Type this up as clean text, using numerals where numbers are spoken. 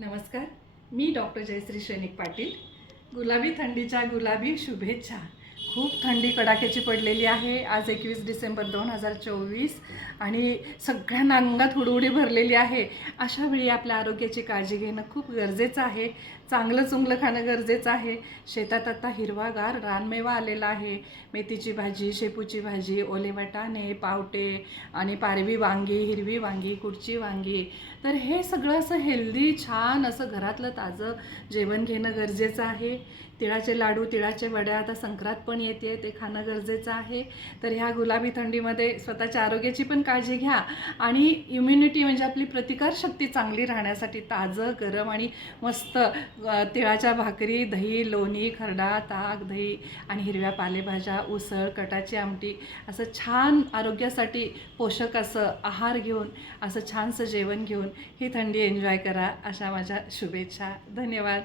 नमस्कार. मी डॉक्टर जयश्री सैनिक पाटील. गुलाबी थंडीच्या गुलाबी शुभेच्छा. खूप थंडी कडाक्याची पडलेली आहे. आज 21 डिसेंबर 2024 आणि सगळ्यांना अंगात हुडहुडी भरलेली आहे. अशा वेळी आपल्या आरोग्याची काळजी घेणं खूप गरजेचं आहे. चांगलं चुंगलं खाणं गरजेचं आहे. शेतात आता हिरवागार रानमेवा आलेला आहे. मेथीची भाजी, शेपूची भाजी, ओले वाटाणे, पावटे आणि पारवी वांगी, हिरवी वांगी, कुडची वांगी. तर हे सगळं असं हेल्दी छान असं घरातलं ताजं जेवण घेणं गरजेचं आहे. तिळाचे लाडू, तिळाचे वड्या, आता संक्रांत पण येते, ते खाणं गरजेचं आहे. तर ह्या गुलाबी थंडीमध्ये स्वतःच्या आरोग्याची पण काळजी घ्या आणि इम्युनिटी म्हणजे आपली प्रतिकारशक्ती चांगली राहण्यासाठी ताजं गरम आणि मस्त तिळाच्या भाकरी, दही, लोणी, खरडा, ताक, दही आणि हिरव्या पालेभाज्या, उसळ, कटाची आमटी असं छान आरोग्यासाठी पोषक असं आहार घेऊन असं छानसं जेवण घेऊन ही थंडी एन्जॉय करा, अशा माझ्या शुभेच्छा. धन्यवाद.